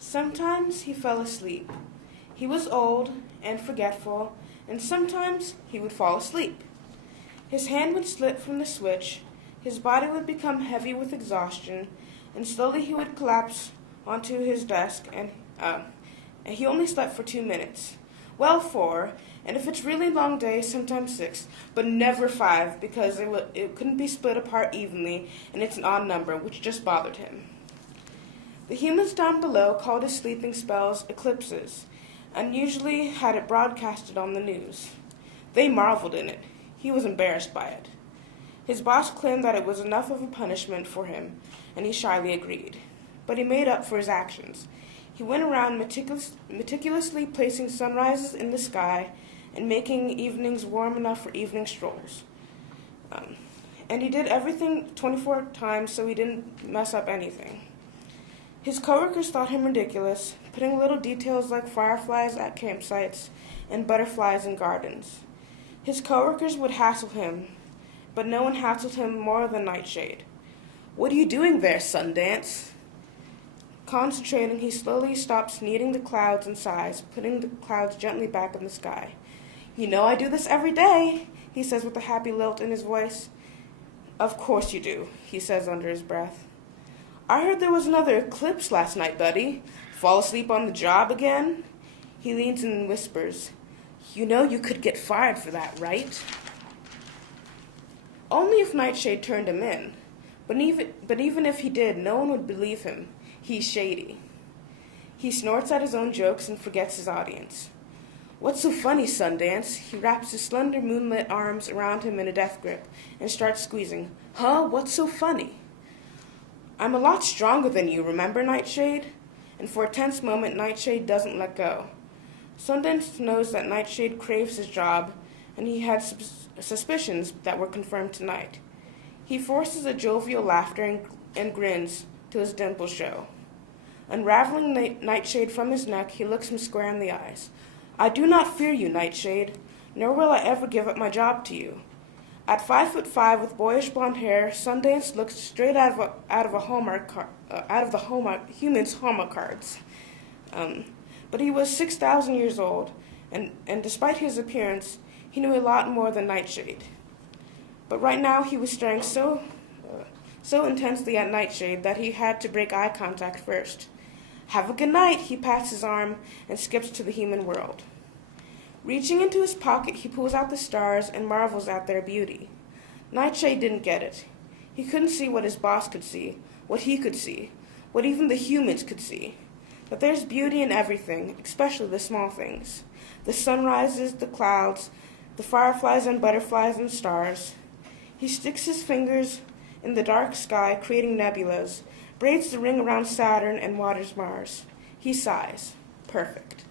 Sometimes he fell asleep. He was old and forgetful, and sometimes he would fall asleep. His hand would slip from the switch, his body would become heavy with exhaustion, and slowly he would collapse onto his desk, and he only slept for 2 minutes. Well, 4, and if it's really long day, sometimes 6, but never 5, because it couldn't be split apart evenly, and it's an odd number, which just bothered him. The humans down below called his sleeping spells eclipses, and usually had it broadcasted on the news. They marveled in it. He was embarrassed by it. His boss claimed that it was enough of a punishment for him, and he shyly agreed. But he made up for his actions. He went around meticulously placing sunrises in the sky and making evenings warm enough for evening strolls. And he did everything 24 times so he didn't mess up anything. His coworkers thought him ridiculous, putting little details like fireflies at campsites and butterflies in gardens. His coworkers would hassle him, but no one hassled him more than Nightshade. "What are you doing there, Sundance?" Concentrating, he slowly stops kneading the clouds and sighs, putting the clouds gently back in the sky. "You know I do this every day," he says with a happy lilt in his voice. "Of course you do," he says under his breath. "I heard there was another eclipse last night, buddy. Fall asleep on the job again?" He leans in and whispers, "You know you could get fired for that, right?" Only if Nightshade turned him in. But even if he did, no one would believe him. He's shady. He snorts at his own jokes and forgets his audience. "What's so funny, Sundance?" He wraps his slender moonlit arms around him in a death grip and starts squeezing. "Huh? What's so funny?" "I'm a lot stronger than you, remember, Nightshade?" And for a tense moment, Nightshade doesn't let go. Sundance knows that Nightshade craves his job, and he had suspicions that were confirmed tonight. He forces a jovial laughter and grins to his dimples show. Unraveling Nightshade from his neck, he looks him square in the eyes. "I do not fear you, Nightshade, nor will I ever give up my job to you." At 5'5" with boyish blonde hair, Sundance looks straight out of the human's Hallmark cards. But he was 6,000 years old, and despite his appearance, he knew a lot more than Nightshade. But right now he was staring so intensely at Nightshade that he had to break eye contact first. "Have a good night," he pats his arm and skips to the human world. Reaching into his pocket, he pulls out the stars and marvels at their beauty. Nightshade didn't get it. He couldn't see what his boss could see, what he could see, what even the humans could see. That there's beauty in everything, especially the small things. The sunrises, the clouds, the fireflies and butterflies and stars. He sticks his fingers in the dark sky, creating nebulas, braids the ring around Saturn and waters Mars. He sighs. Perfect.